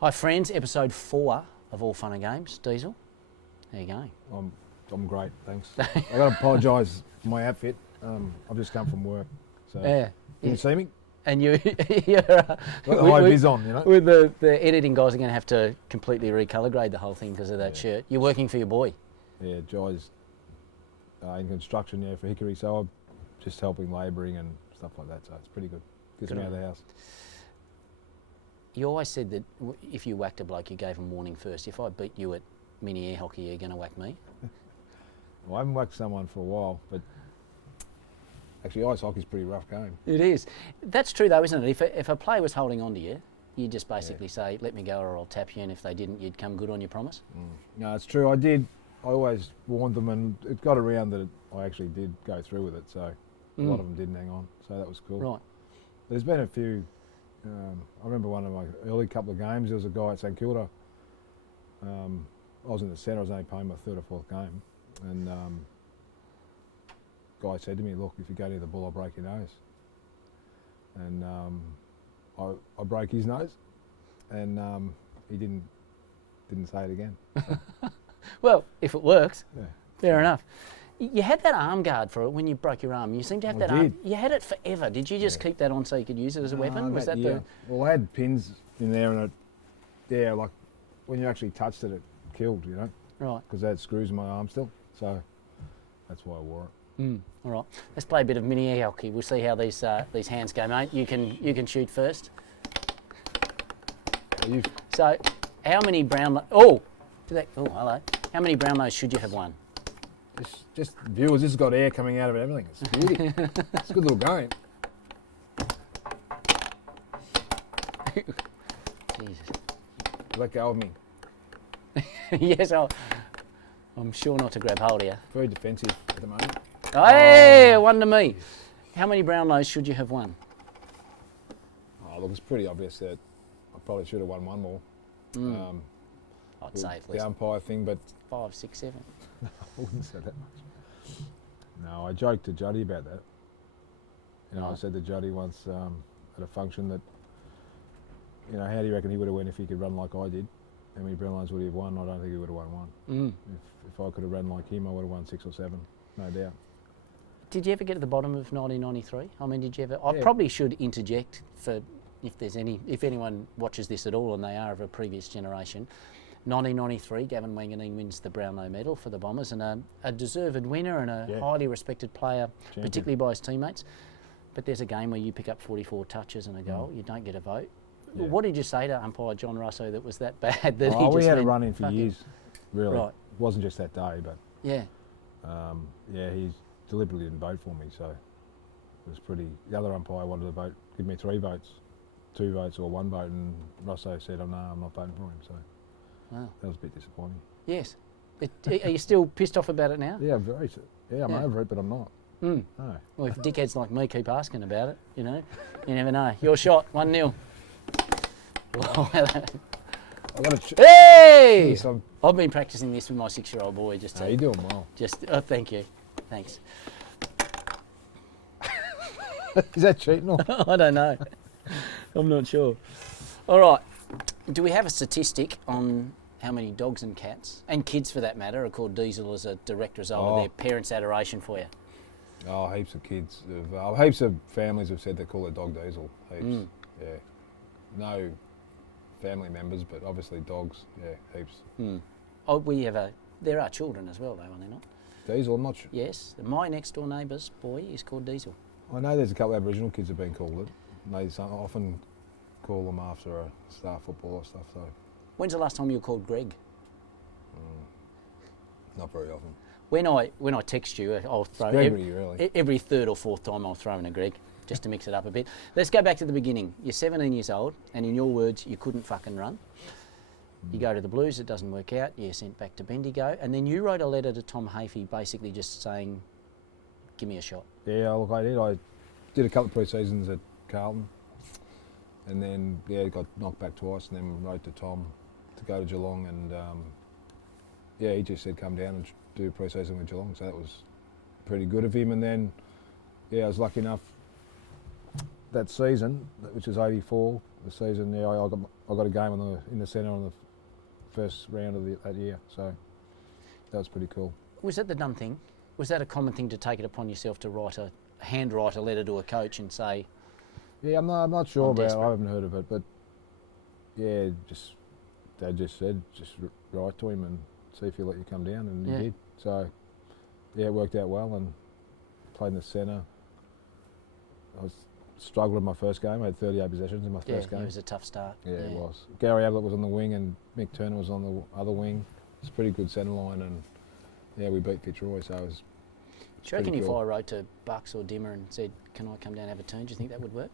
Hi friends, episode 4 of All Fun and Games. Diesel, how you going? I'm great, thanks. I got to apologise for my outfit. I've just come from work, so you see me. And you're Got the high vis on, you know. With the editing guys are going to have to completely recolour grade the whole thing because of that shirt. You're working for your boy. Yeah, Jai's in construction for Hickory, so I'm just helping labouring and stuff like that. So it's pretty good. Gets me out of the house. You always said that if you whacked a bloke, you gave him warning first. If I beat you at mini air hockey, you're going to whack me? Well, I haven't whacked someone for a while, but actually ice hockey's a pretty rough game. It is. That's true though, isn't it? If a player was holding on to you, you just basically say, let me go or I'll tap you, and if they didn't, you'd come good on your promise? No, it's true. I always warned them, and it got around that I actually did go through with it, so a lot of them didn't hang on, so that was cool. Right. There's been a few. I remember one of my early couple of games, there was a guy at St Kilda. I was in the centre, I was only playing my third or fourth game, and guy said to me, look, if you go near the ball, I'll break your nose. And I broke his nose, and he didn't say it again. So. Well, if it works, Yeah. fair enough. You had that arm guard for it when you broke your arm. You seem to have that arm. You had it forever. Did you just keep that on so you could use it as a weapon? Was that the? Well, I had pins in there, and like when you actually touched it, it killed, you know. Right. Because I had screws in my arm still, so that's why I wore it. All right. Let's play a bit of mini air hockey. We'll see how these hands go, mate. You can shoot first. So, how many Brownlows? Oh, hello. How many Brownlows should you have won? Just viewers, this has got air coming out of it, everything. It's beauty. It's a good little game. Jesus. Let go of me. Yes, I'm sure not to grab hold of you. Very defensive at the moment. Hey, one to me. How many Brownlows should you have won? Oh, look, it's pretty obvious that I probably should have won one more. I'd say at the least umpire thing, but 5, 6, 7. I wouldn't say that much. No, I joked to Juddy about that. You know, I said to Juddy once at a function that, you know, how do you reckon he would have won if he could run like I did? How many Brownlows would he have won? I don't think he would have won one. If I could have run like him, I would have won 6 or 7, no doubt. Did you ever get to the bottom of 1993? I mean, did you ever? I probably should interject for if anyone watches this at all and they are of a previous generation. 1993, Gavin Wanganeen wins the Brownlow Medal for the Bombers, and a deserved winner and a highly respected player, particularly by his teammates. But there's a game where you pick up 44 touches and a goal, you don't get a vote. Yeah. What did you say to umpire John Russo that was that bad? That we had a run in for years, really. Right. It wasn't just that day, but he deliberately didn't vote for me, so it was pretty. The other umpire wanted to vote, give me 3 votes, 2 votes or 1 vote, and Russo said, "Oh no, I'm not voting for him." So that was a bit disappointing. Yes. Are you still pissed off about it now? Yeah, very. Yeah, I'm over it, but I'm not. No. Well, if dickheads like me keep asking about it, you know, you never know. Your shot, 1-0. Hey! I've been practicing this with my 6-year-old boy. You're doing well. Thank you. Thanks. Is that cheating? Or? I don't know. I'm not sure. All right. Do we have a statistic on how many dogs and cats, and kids for that matter, are called Diesel as a direct result of their parents' adoration for you? Oh, heaps of kids. Heaps of families have said they call their dog Diesel. Heaps. Yeah. No family members, but obviously dogs. Yeah, heaps. Oh, there are children as well, though, are there not? Diesel, I'm not sure. Yes. My next door neighbour's boy is called Diesel. I know there's a couple of Aboriginal kids have been called it. They often call them after a star footballer stuff. So. When's the last time you were called Greg? Not very often. When I text you, I'll throw every 3rd or 4th time I'll throw in a Greg, just to mix it up a bit. Let's go back to the beginning. You're 17 years old, and in your words, you couldn't fucking run. You go to the Blues, it doesn't work out. You're sent back to Bendigo, and then you wrote a letter to Tom Hafey, basically just saying, "Give me a shot." Yeah, look, I did. I did a couple of pre-seasons at Carlton, and then got knocked back twice, and then wrote to Tom to go to Geelong, and he just said come down and do pre-season with Geelong, so that was pretty good of him. And then I was lucky enough that season, which was '84, the season, I got a game in the centre on the first round of that year, so that was pretty cool. Was that the done thing? Was that a common thing to take it upon yourself to handwrite a letter to a coach and say? Yeah, I'm not sure about it. I haven't heard of it, but yeah, Dad just said, just write to him and see if he'll let you come down, and he did. So yeah, it worked out well, and played in the centre. I was struggling my first game. I had 38 possessions in my first game. It was a tough start. Yeah, it was. Gary Ablett was on the wing and Mick Turner was on the other wing. It's a pretty good centre line, and yeah, we beat Fitzroy, so it was. Do you reckon if I wrote to Bucks or Dimmer and said, "Can I come down and have a turn?" Do you think that would work?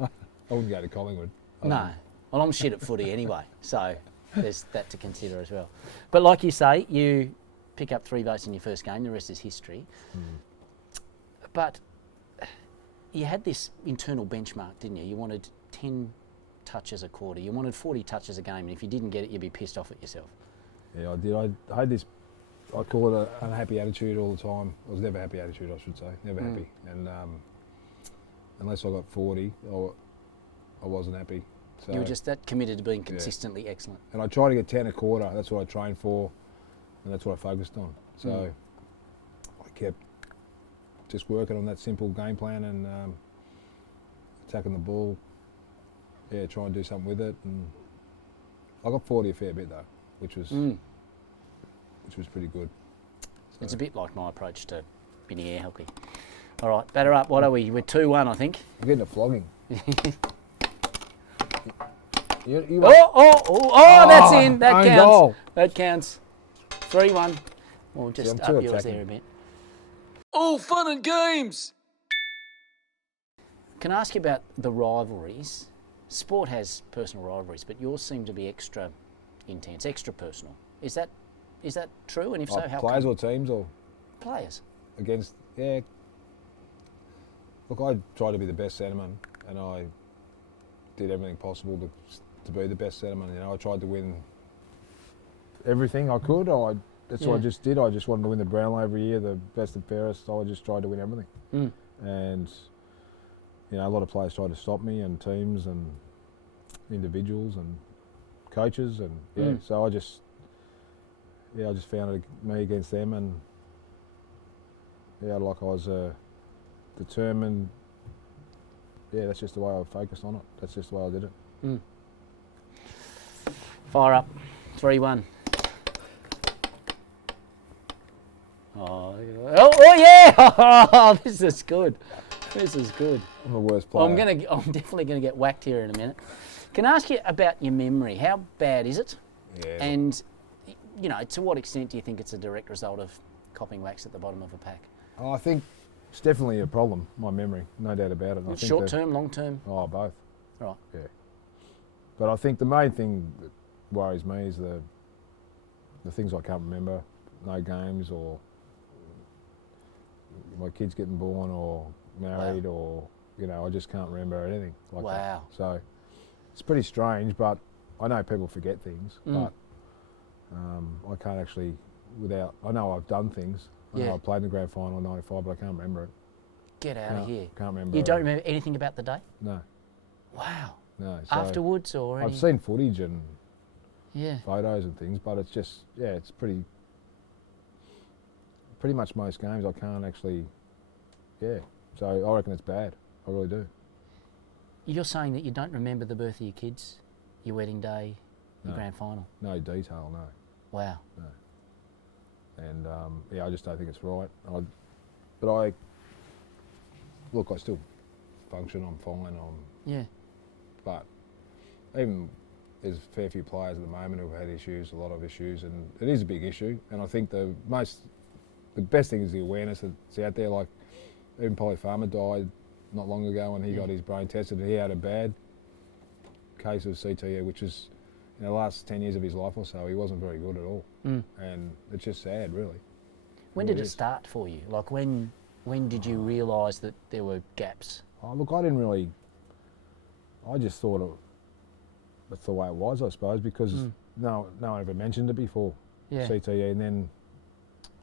I wouldn't go to Collingwood. No. Well, I'm shit at footy anyway, so there's that to consider as well. But like you say, you pick up 3 votes in your first game. The rest is history. But you had this internal benchmark, didn't you? You wanted 10 touches a quarter. You wanted 40 touches a game, and if you didn't get it, you'd be pissed off at yourself. Yeah, I did. I had this, I call it an unhappy attitude all the time. I was never happy attitude, I should say. Never happy. And unless I got 40, I wasn't happy. So you were just that committed to being consistently excellent. And I tried to get 10 a quarter. That's what I trained for, and that's what I focused on. So I kept just working on that simple game plan and attacking the ball. Yeah, try and do something with it. And I got 40 a fair bit though, which was pretty good. So it's a bit like my approach to mini air hockey. All right, batter up. What are we? We're 2-1, I think. You're getting a flogging. That's in. That counts. Goal. That counts. 3-1. We'll just up yours there a bit. All fun and games. Can I ask you about the rivalries? Sport has personal rivalries, but yours seem to be extra intense, extra personal. Is that true? And if so, how players or teams or players against? Yeah. Look, I tried to be the best centreman, and I did everything possible to be the best centreman. You know, I tried to win everything I could. That's what I just did. I just wanted to win the Brownlow every year, the best and fairest. So I just tried to win everything. And you know, a lot of players tried to stop me, and teams and individuals and coaches, and so I just found it me against them, and I was determined. Yeah, that's just the way I focused on it. That's just the way I did it. Fire up. 3-1. Oh yeah! Oh, this is good. This is good. I'm the worst player. I'm definitely gonna get whacked here in a minute. Can I ask you about your memory? How bad is it? Yeah. And you know, to what extent do you think it's a direct result of copping wax at the bottom of a pack? I think it's definitely a problem. My memory, no doubt about it. Short term, long term? Oh, both. Right. Yeah. But I think the main thing that worries me is the things I can't remember. No games, or my kids getting born or married, or I just can't remember anything like that. So it's pretty strange, but I know people forget things, but I can't actually, I know I've done things. I know I played in the grand final in '95, but I can't remember it. Get out of here. Can't remember. You don't remember anything about the day? No. Wow. No. So afterwards or anything? I've seen footage and photos and things, but it's just, it's pretty much most games I can't actually, so I reckon it's bad. I really do. You're saying that you don't remember the birth of your kids, your wedding day, your grand final? No detail, no. Wow. No. And I just don't think it's right. I still function, I'm fine, but even there's a fair few players at the moment who've had issues, a lot of issues, and it is a big issue. And I think the best thing is the awareness that's out there. Like even Polly Farmer died not long ago, and he got his brain tested, and he had a bad case of CTE, which is in the last 10 years of his life or so. He wasn't very good at all, and it's just sad, really. When did it start for you? Like when did you realise that there were gaps? Oh, look, I didn't really. I just thought that's the way it was, I suppose, because no one ever mentioned it before, CTE, and then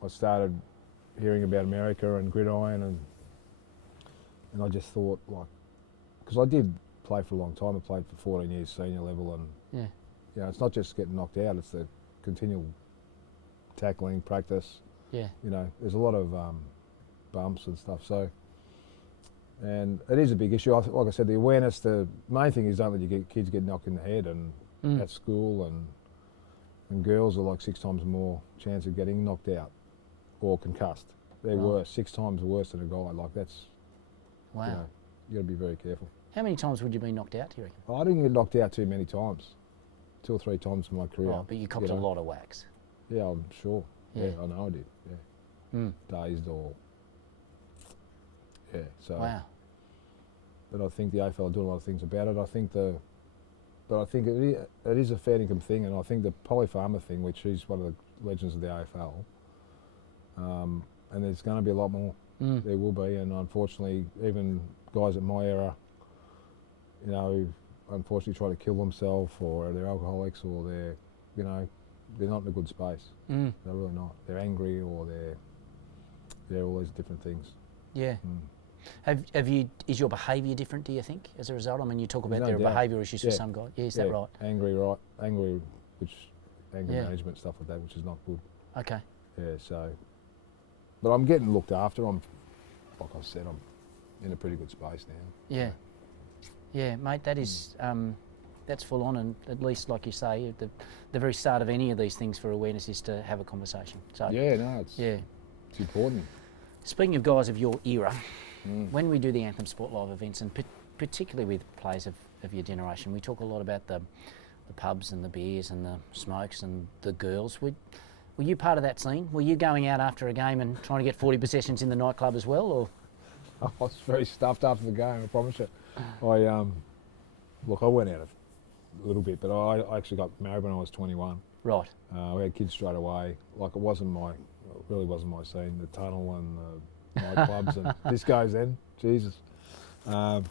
I started hearing about America and gridiron, and I just thought, like, because I did play for a long time. I played for 14 years senior level, and Yeah. you know, it's not just getting knocked out; it's the continual tackling, practice. Yeah. You know, there's a lot of bumps and stuff. So, and it is a big issue. Like I said, the awareness. The main thing is don't let your kids get knocked in the head, and at school, and girls are like 6 times more chance of getting knocked out or concussed. They're worse, 6 times worse than a guy. Like that's, Wow. you know, you got to be very careful. How many times would you be knocked out, do you reckon? I didn't get knocked out too many times, 2 or 3 times in my career. Oh, but you copped a lot of whacks. Yeah, I'm sure. Yeah. Yeah, I know I did. Yeah, dazed or So, Wow. but I think the AFL are doing a lot of things about it. I think it is a fair income thing, and I think the Polypharma thing, which is one of the legends of the AFL, and there's going to be a lot more. There will be, and unfortunately, even guys at my era, you know, unfortunately try to kill themselves, or they're alcoholics, or they're, you know, they're not in a good space. They're really not. They're angry, or they're all these different things. Yeah. Have you? Is your behaviour different, do you think, as a result? I mean, you talk about No there are doubt. behaviour issues for some guys. Yeah, is that right? Angry, anger management, stuff like that, which is not good. Okay. Yeah, so, but I'm getting looked after. Like I said, I'm in a pretty good space now. Yeah. Yeah, mate, that is, that's full on, and at least, like you say, the very start of any of these things for awareness is to have a conversation. So Yeah, no, it's important. Speaking of guys of your era, when we do the Anthem Sport Live events, and particularly with players of your generation, we talk a lot about the pubs and the beers and the smokes and the girls. Were you part of that scene? Were you going out after a game and trying to get 40 possessions in the nightclub as well, or? I was very stuffed after the game, I promise you. I went out a little bit, but I actually got married when I was 21. Right. We had kids straight away. Like it really wasn't my scene. The tunnel and the nightclubs and discos then, Jesus. It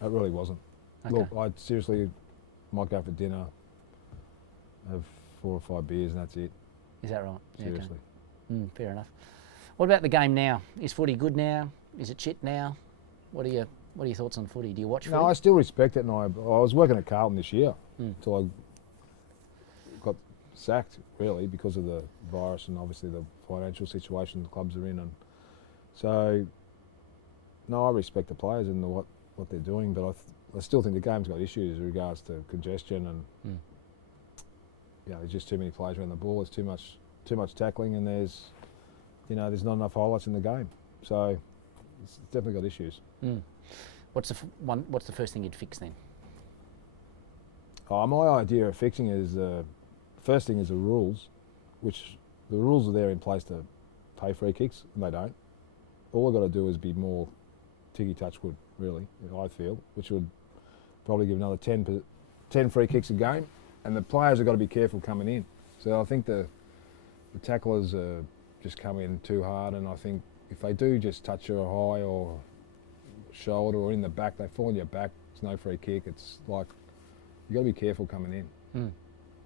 really wasn't. Okay. Look, I seriously might go for dinner, have 4 or 5 beers, and that's it. Is that right? Seriously. Yeah, okay. Fair enough. What about the game now? Is footy good now? Is it shit now? What are your thoughts on footy? Do you watch footy? No, I still respect it, and I was working at Carlton this year until I got sacked, really, because of the virus and obviously the financial situation the clubs are in. And so, no, I respect the players and what they're doing, but I still think the game's got issues in regards to congestion and there's just too many players around the ball. There's too much tackling, and there's not enough highlights in the game. So it's definitely got issues. What's the first thing you'd fix then? My idea of fixing is first thing is the rules, which the rules are there in place to pay free kicks, and they don't. All I've got to do is be more ticky-touch would, really, I feel, which would probably give another 10 free kicks a game, and the players have got to be careful coming in. So I think the tacklers just come in too hard, and I think if they do just touch your high or shoulder or in the back, they fall on your back, it's no free kick. It's like, you've got to be careful coming in.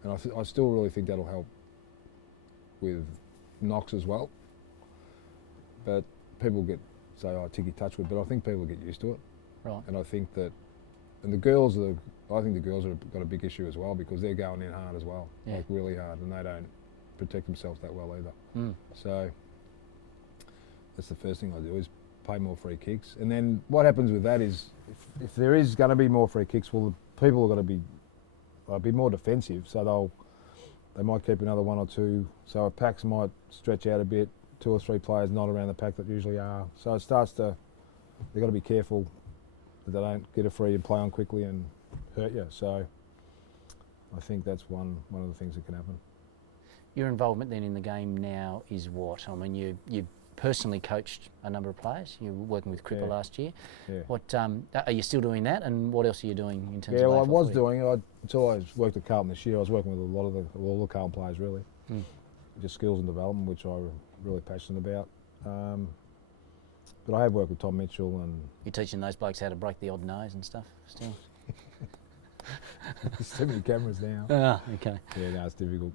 And I still really think that'll help with knocks as well. But people say, ticky touch wood, but I think people get used to it. Right. And I think that, and I think the girls have got a big issue as well, because they're going in hard as well, like really hard, and they don't protect themselves that well either. So that's the first thing I do, is pay more free kicks. And then what happens with that is, if there is going to be more free kicks, well, the people are going to be more defensive, so they might keep another 1 or 2. So our packs might stretch out a bit, 2 or 3 players not around the pack that usually are. So it starts to, they've got to be careful that they don't get a free and play on quickly and hurt you. So I think that's one of the things that can happen. Your involvement then in the game now is what? I mean, you personally coached a number of players. You were working with Cripper last year. Yeah. What are you still doing that, and what else are you doing in terms of? Yeah, well, I was doing it until I worked at Carlton this year. I was working with all the Carlton players, really. Just skills and development, which I'm really passionate about. But I have worked with Tom Mitchell, and you're teaching those blokes how to break the odd nose and stuff still. There's too many cameras now. Ah, okay. Yeah, no, it's difficult.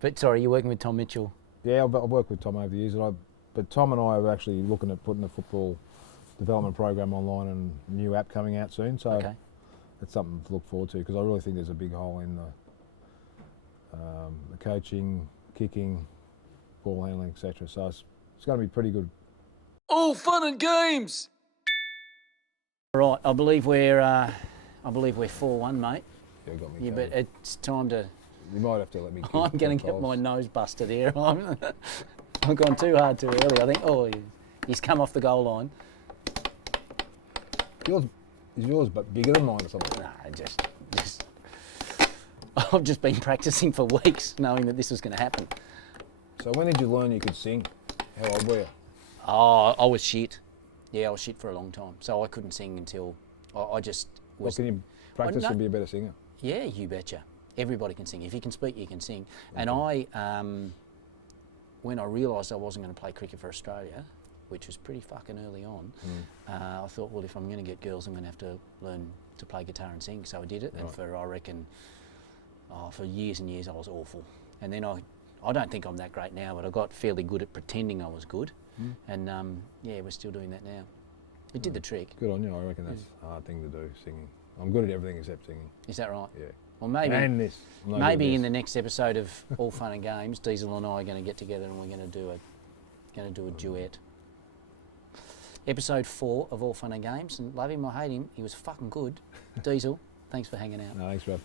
But sorry, you're working with Tom Mitchell. Yeah, I've worked with Tom over the years, but Tom and I are actually looking at putting the football development program online and new app coming out soon. So Okay. it's something to look forward to because I really think there's a big hole in the coaching, kicking, ball handling, etc. So it's going to be pretty good. All fun and games. Right, I believe we're 4-1, mate. Yeah, got me. Yeah, covered. but it's time to. You might have to let me. I'm going to get my nose busted here. I've gone too hard too early. I think. Oh, he's come off the goal line. Is yours but bigger than mine or something? Nah, just. I've just been practicing for weeks, knowing that this was going to happen. So when did you learn you could sing? How old were you? Oh, I was shit. Yeah, I was shit for a long time. So I couldn't sing until I just Well, was. can you practice no. to be a better singer? Yeah, you betcha. Everybody can sing. If you can speak, you can sing. And I, when I realised I wasn't going to play cricket for Australia, which was pretty fucking early on, I thought, well, if I'm going to get girls, I'm going to have to learn to play guitar and sing. So I did it, and for, I reckon, for years and years I was awful. And then I don't think I'm that great now, but I got fairly good at pretending I was good. And yeah, we're still doing that now. It did the trick. Good on you. I reckon that's a hard thing to do, singing. I'm good at everything except singing. Is that right? Yeah. Well, maybe. And this. I'm not good Maybe at in this. the next episode of All Fun and Games, Diesel and I are going to get together and we're going to do a duet. Episode 4 of All Fun and Games, and love him or hate him, he was fucking good. Diesel, thanks for hanging out. No, thanks, Rob.